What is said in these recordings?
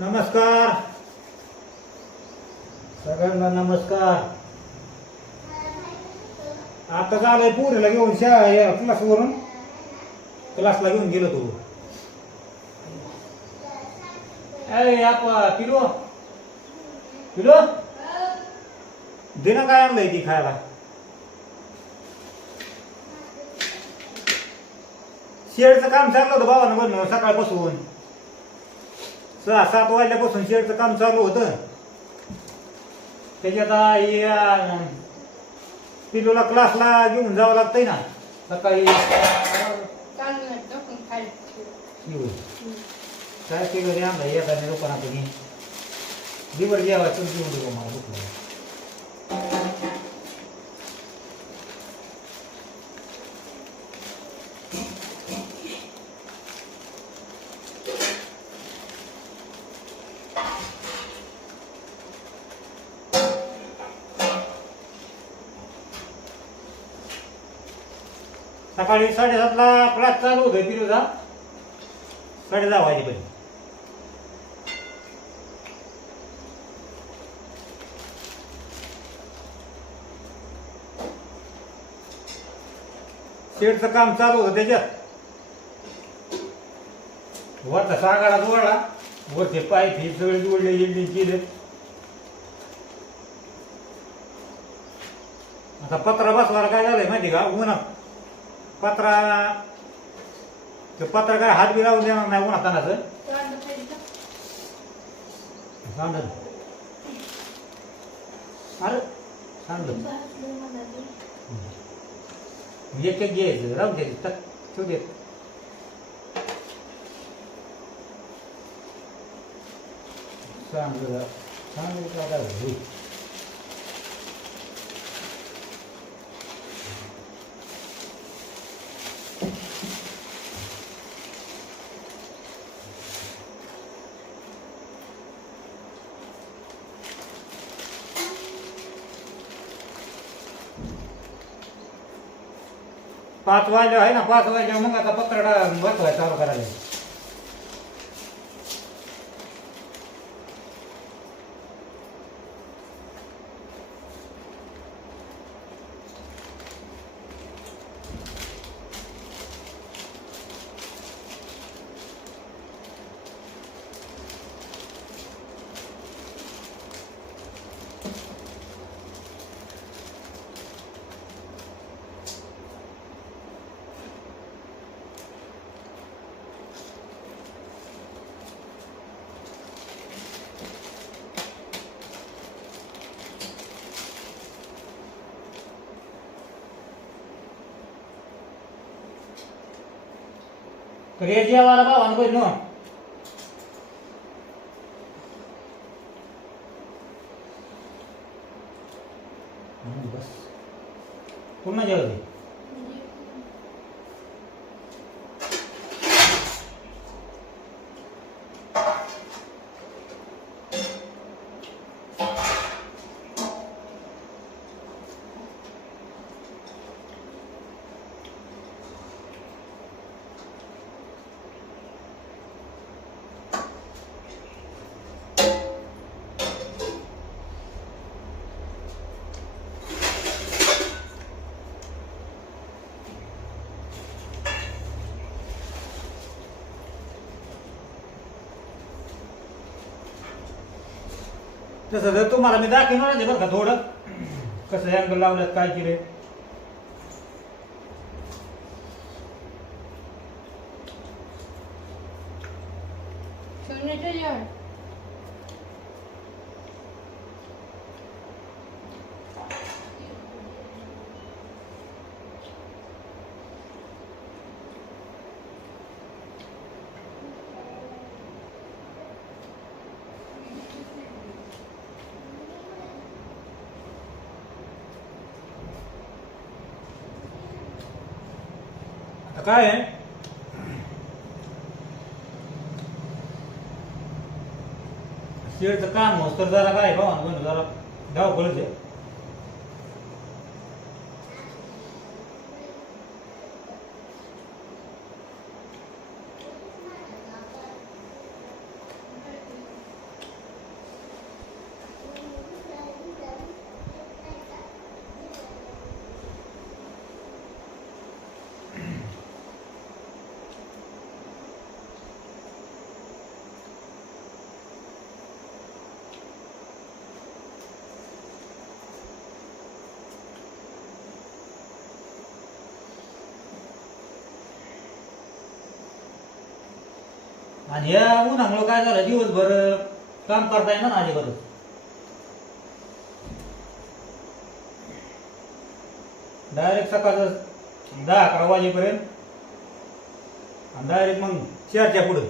नमस्कार. सगळ्यांना नमस्कार. आता झालंय पोरीला घेऊन शाळा क्लासवरून क्लासला घेऊन गेलो तू. अरे आपा पिलो. पिलो? देणं काय आणलंय ती खायला? शेडचं काम चाललं होतं बाबांना म्हणणं सकाळपासून. सहा सात वाजल्यापासून शेडचं काम चालू होतं. त्याच्यात पिलूला क्लासला घेऊन जावं लागतंय ना. सकाळी. काय ते घरी आणलं दुकानात मी दिवस जेवाय तुम्ही घेऊन देऊ मला दुखलं सकाळी साडेसातला क्लास चालू होतोय पिलूचा साडे दहा वाजेपर्यंत. शेडचं काम चालू होतं त्याच्यात. वरचा सागाडा जोडला. वरचे पाईप हे सगळे जोडले इल्डिंग केले. आता पत्रा बसवायला काय झालंय माहिती का? उन्हात पत्रा ते पत्रकार हात बी लावून देणार नाही उन्हात तानाचं तांदूळ अरे एक एक घ्यायचं राहून द्यायचं तर ठेवू दे. सांग सांगलं काय झालं? पाच वाजले आहे ना पाच वाजले मग आता पत्रा बसवाय चालू करायला तर हे जेवायला बाबानं बसलो तसं जर तुम्हाला मी दाखवणार नाही बरं का थोडं. कसं अँगल लावलं काय केलं काय आहे? शेळचं काम होत तर जरा काय भावा म्हणून जरा धावपळच आहे. आणि या उन्हामुळं काय झालं? दिवसभर काम करता येणार ना अजिबातच. डायरेक्ट सकाळचं दहा अकरा वाजेपर्यंत आणि डायरेक्ट मग चारच्या पुढं.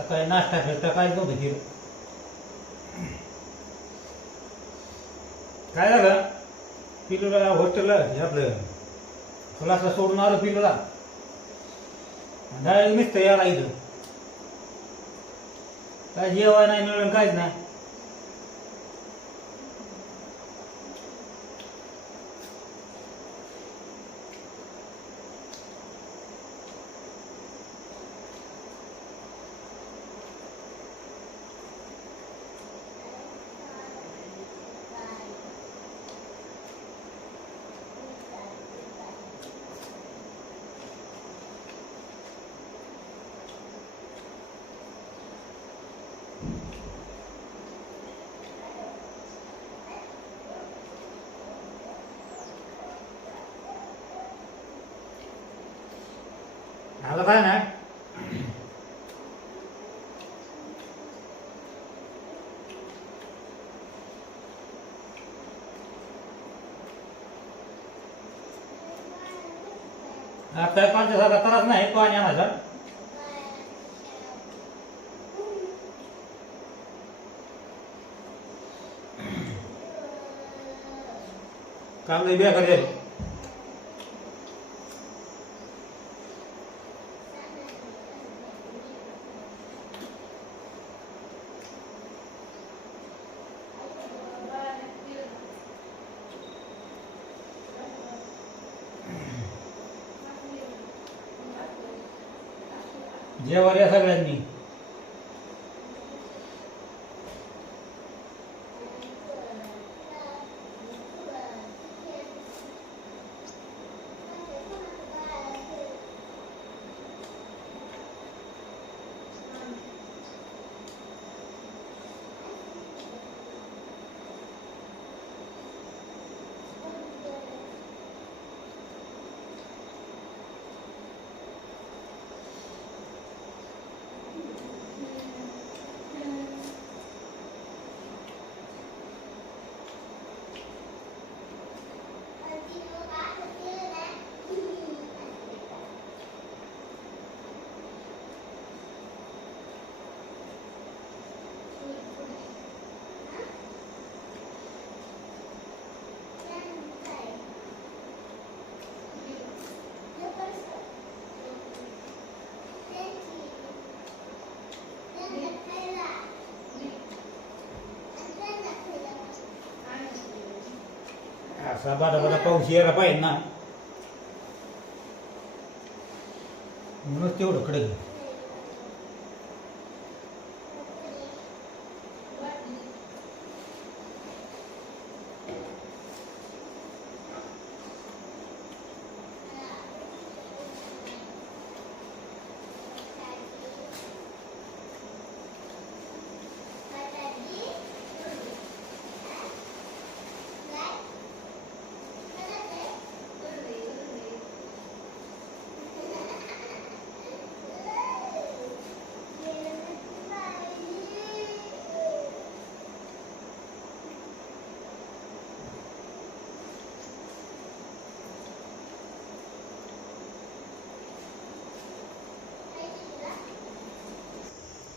सकाळी नाश्ता फिरता काय नव्हतं केलं काय झालं? पिलूला हॉस्टेलला हे आपलं क्लासला सोडून आलो पिलूला. डायरेक्ट मिसतं यायला इथं. काय जेवाय नाही मिळून काहीच नाही आता काय नाही आता सारखा त्रास नाही पाणी आणायचा. काम नाही बिया कधी जेवण सगळ्यांनी. असा बारा बारा पाऊस यायला पाहिजे ना. म्हणूनच तेवढं कडे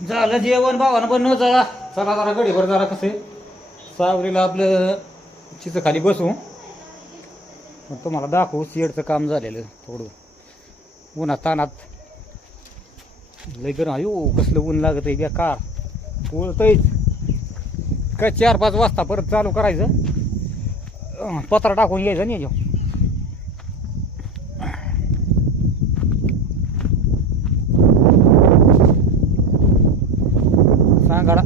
झालं जेवण भावानं न जरा. चला जरा गडीभर जरा कसे सावरीला आपलं चिचं खाली बसू. मग तुम्हाला दाखवू शेडचं काम झालेलं थोडं. उन्हा तानात लय गरम अयो कसलं ऊन लागत आहे बेकार. उळतच काय चार पाच वाजता परत चालू करायचं. पत्रा टाकून घ्यायचं नाही याच्यावर. सांगाडा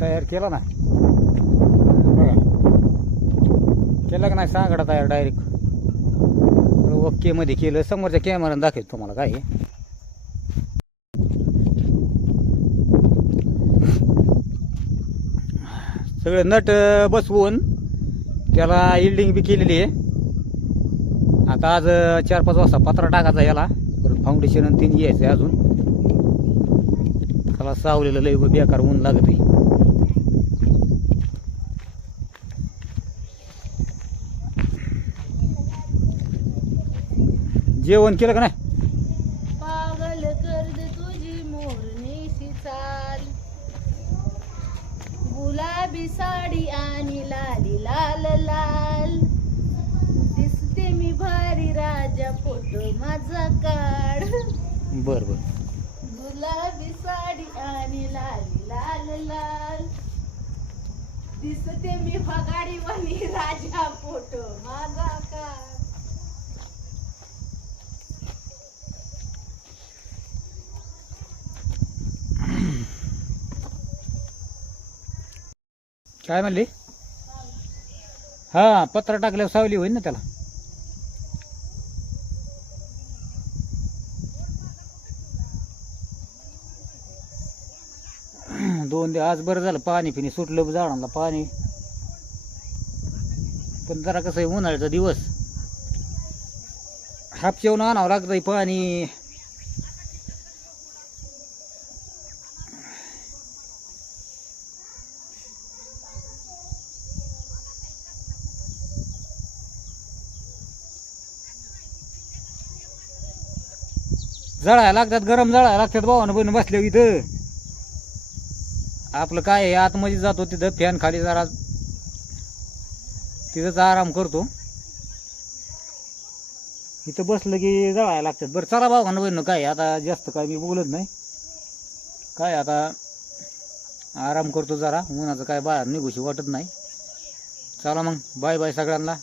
तयार केला ना? बघा. केला का नाही? सांगाडा तयार डायरेक्ट ओके मध्ये केलं. समोरच्या कॅमेराने दाखवेल तुम्हाला काय. सगळे नट बसवून त्याला इल्डिंग बी केलेली आहे. आता आज चार पाच वाजता पत्रा टाकायचा याला. परत फाउंडेशन तीन यायचं आहे अजून. त्याला सावलेलं लय बेकार ऊन लागत जेवण केलं का नाही? पागल कर दे तुझी मोरनीची चाल. गुलाबी साडी आणि लाली लाल लाल. दिसते मी भारी राजा फोटो माझा काढ. बर बर. गुलाबी साडी आणि लाली लाल लाल. दिसते मी फगाडी वनी राजा फोटो माझा काढ काय म्हणली? हा पत्र टाकल्यावर सावली होईल ना त्याला. दोन दिवस आज बरं झालं पाणी पिणी सुटलं झाडांना पाणी. पण जरा कसं आहे उन्हाळ्याचा दिवस. हापशेवून आणावं लागतंय पाणी. जळायला लागतात गरम जळायला लागतात भावानं बहिण बसल्या इथं. आपलं काय आहे आतमध्ये जातो तिथं फॅन खाली जरा. तिथंच आराम करतो. इथं बसलं की जळायला लागतात. बरं चला भावानं बहिण काय आता जास्त काय मी बोलत नाही. काय आता आराम करतो जरा. उन्हाचं काय बाहेर निघूशी वाटत नाही. चला मग बाय बाय सगळ्यांना.